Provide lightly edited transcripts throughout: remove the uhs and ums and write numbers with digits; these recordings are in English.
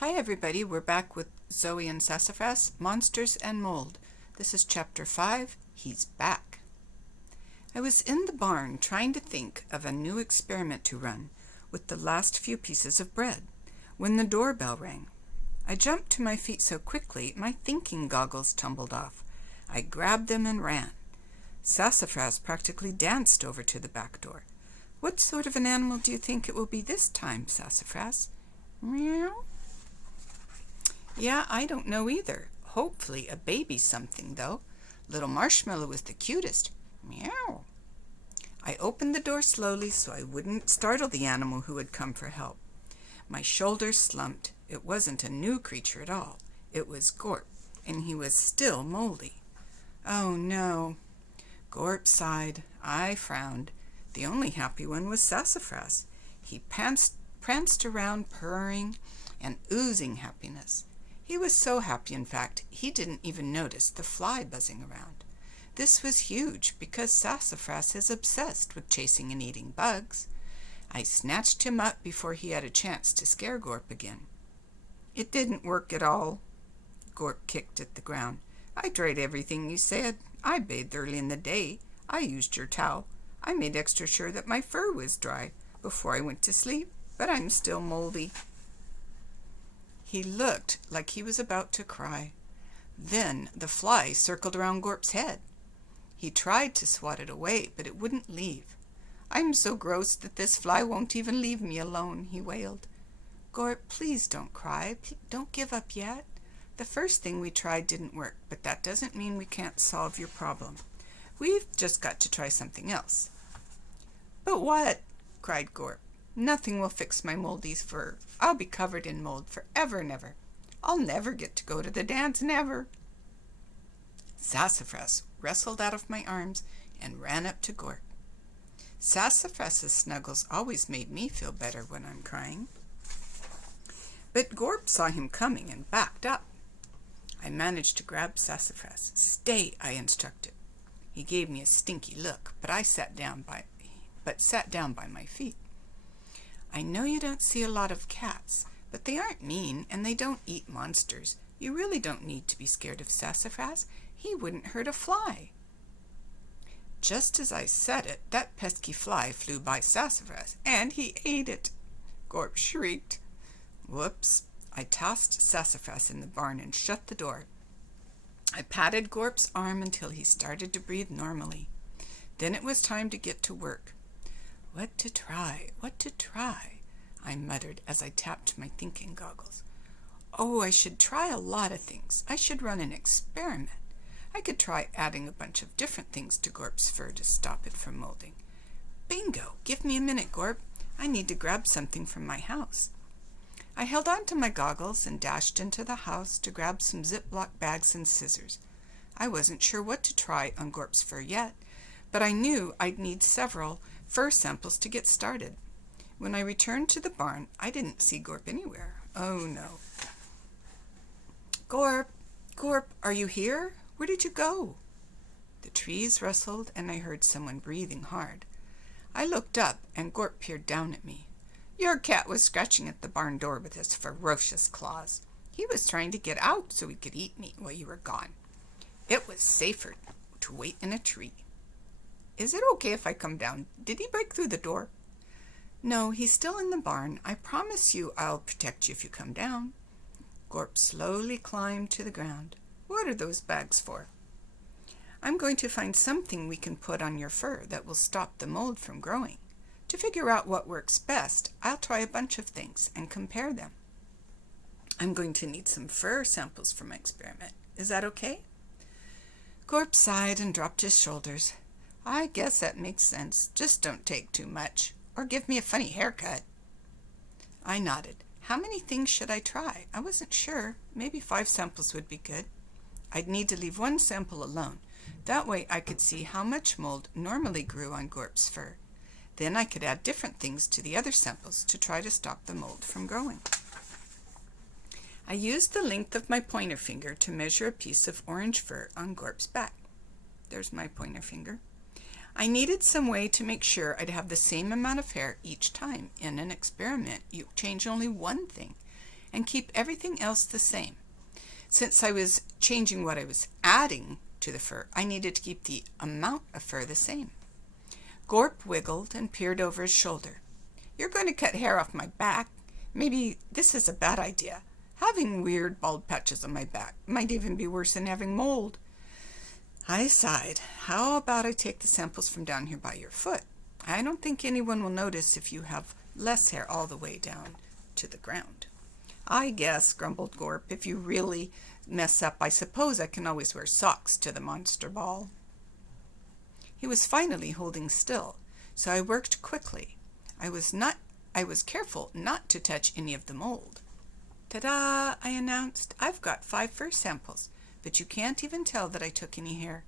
Hi everybody, we're back with Zoey and Sassafras, Monsters and Mold. This is Chapter 5, He's Back. I was in the barn trying to think of a new experiment to run with the last few pieces of bread when the doorbell rang. I jumped to my feet so quickly my thinking goggles tumbled off. I grabbed them and ran. Sassafras practically danced over to the back door. What sort of an animal do you think it will be this time, Sassafras? Meow. Yeah, I don't know either. Hopefully a baby something, though. Little Marshmallow was the cutest. Meow. I opened the door slowly so I wouldn't startle the animal who had come for help. My shoulders slumped. It wasn't a new creature at all. It was Gorp, and he was still moldy. Oh, no. Gorp sighed. I frowned. The only happy one was Sassafras. He pranced around purring and oozing happiness. He was so happy, in fact, he didn't even notice the fly buzzing around. This was huge because Sassafras is obsessed with chasing and eating bugs. I snatched him up before he had a chance to scare Gorp again. It didn't work at all. Gorp kicked at the ground. I tried everything you said. I bathed early in the day. I used your towel. I made extra sure that my fur was dry before I went to sleep, but I'm still moldy. He looked like he was about to cry. Then the fly circled around Gorp's head. He tried to swat it away, but it wouldn't leave. I'm so gross that this fly won't even leave me alone, he wailed. Gorp, please don't cry. Don't give up yet. The first thing we tried didn't work, but that doesn't mean we can't solve your problem. We've just got to try something else. But what? Cried Gorp. Nothing will fix my moldy fur. I'll be covered in mold forever and ever. I'll never get to go to the dance, never. Sassafras wrestled out of my arms and ran up to Gorp. Sassafras's snuggles always made me feel better when I'm crying. But Gorp saw him coming and backed up. I managed to grab Sassafras. Stay, I instructed. He gave me a stinky look, but sat down by my feet. I know you don't see a lot of cats, but they aren't mean and they don't eat monsters. You really don't need to be scared of Sassafras. He wouldn't hurt a fly. Just as I said it, that pesky fly flew by Sassafras, and he ate it. Gorp shrieked. Whoops. I tossed Sassafras in the barn and shut the door. I patted Gorp's arm until he started to breathe normally. Then it was time to get to work. What to try? I muttered as I tapped my thinking goggles. Oh, I should try a lot of things. I should run an experiment. I could try adding a bunch of different things to Gorp's fur to stop it from molding. Bingo! Give me a minute, Gorp. I need to grab something from my house. I held on to my goggles and dashed into the house to grab some Ziploc bags and scissors. I wasn't sure what to try on Gorp's fur yet, but I knew I'd need several fur samples to get started. When I returned to the barn, I didn't see Gorp anywhere. Oh no. Gorp, are you here? Where did you go? The trees rustled and I heard someone breathing hard. I looked up and Gorp peered down at me. Your cat was scratching at the barn door with his ferocious claws. He was trying to get out so he could eat me while you were gone. It was safer to wait in a tree. Is it okay if I come down? Did he break through the door? No, he's still in the barn. I promise you I'll protect you if you come down. Gorp slowly climbed to the ground. What are those bags for? I'm going to find something we can put on your fur that will stop the mold from growing. To figure out what works best, I'll try a bunch of things and compare them. I'm going to need some fur samples for my experiment. Is that okay? Gorp sighed and dropped his shoulders. I guess that makes sense. Just don't take too much, or give me a funny haircut. I nodded. How many things should I try? I wasn't sure. Maybe 5 samples would be good. I'd need to leave 1 sample alone. That way I could see how much mold normally grew on Gorp's fur. Then I could add different things to the other samples to try to stop the mold from growing. I used the length of my pointer finger to measure a piece of orange fur on Gorp's back. There's my pointer finger. I needed some way to make sure I'd have the same amount of hair each time. In an experiment, you change only one thing, and keep everything else the same. Since I was changing what I was adding to the fur, I needed to keep the amount of fur the same. Gorp wiggled and peered over his shoulder. "You're going to cut hair off my back. Maybe this is a bad idea. Having weird bald patches on my back might even be worse than having mold." I sighed. "How about I take the samples from down here by your foot? I don't think anyone will notice if you have less hair all the way down to the ground." "I guess," grumbled Gorp, "if you really mess up, I suppose I can always wear socks to the monster ball." He was finally holding still, so I worked quickly. I was careful not to touch any of the mold. "Ta-da!" I announced. "I've got 5 fur samples, but you can't even tell that I took any hair."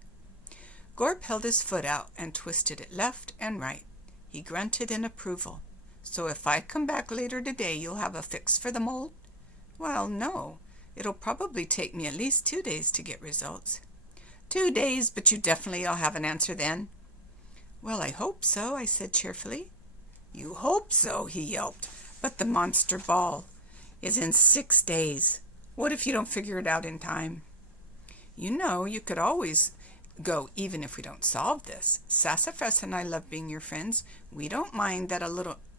Gorp held his foot out and twisted it left and right. He grunted in approval. "So if I come back later today, you'll have a fix for the mold?" "Well, no. It'll probably take me at least 2 days to get results." "2 days, but you definitely will have an answer then?" "Well, I hope so," I said cheerfully. "You hope so," he yelped, "but the monster ball is in 6 days. What if you don't figure it out in time?" "You know, you could always go even if we don't solve this. Sassafras and I love being your friends. We don't mind that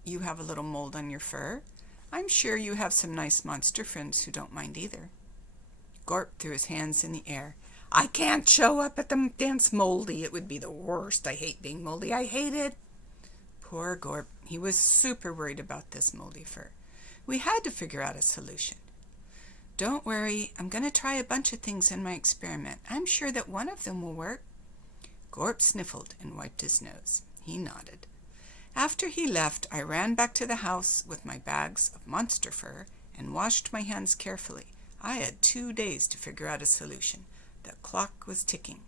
you have a little mold on your fur. I'm sure you have some nice monster friends who don't mind either." Gorp threw his hands in the air. "I can't show up at the dance moldy. It would be the worst. I hate being moldy. I hate it." Poor Gorp. He was super worried about this moldy fur. We had to figure out a solution. "Don't worry. I'm going to try a bunch of things in my experiment. I'm sure that one of them will work." Gorp sniffled and wiped his nose. He nodded. After he left, I ran back to the house with my bags of monster fur and washed my hands carefully. I had 2 days to figure out a solution. The clock was ticking.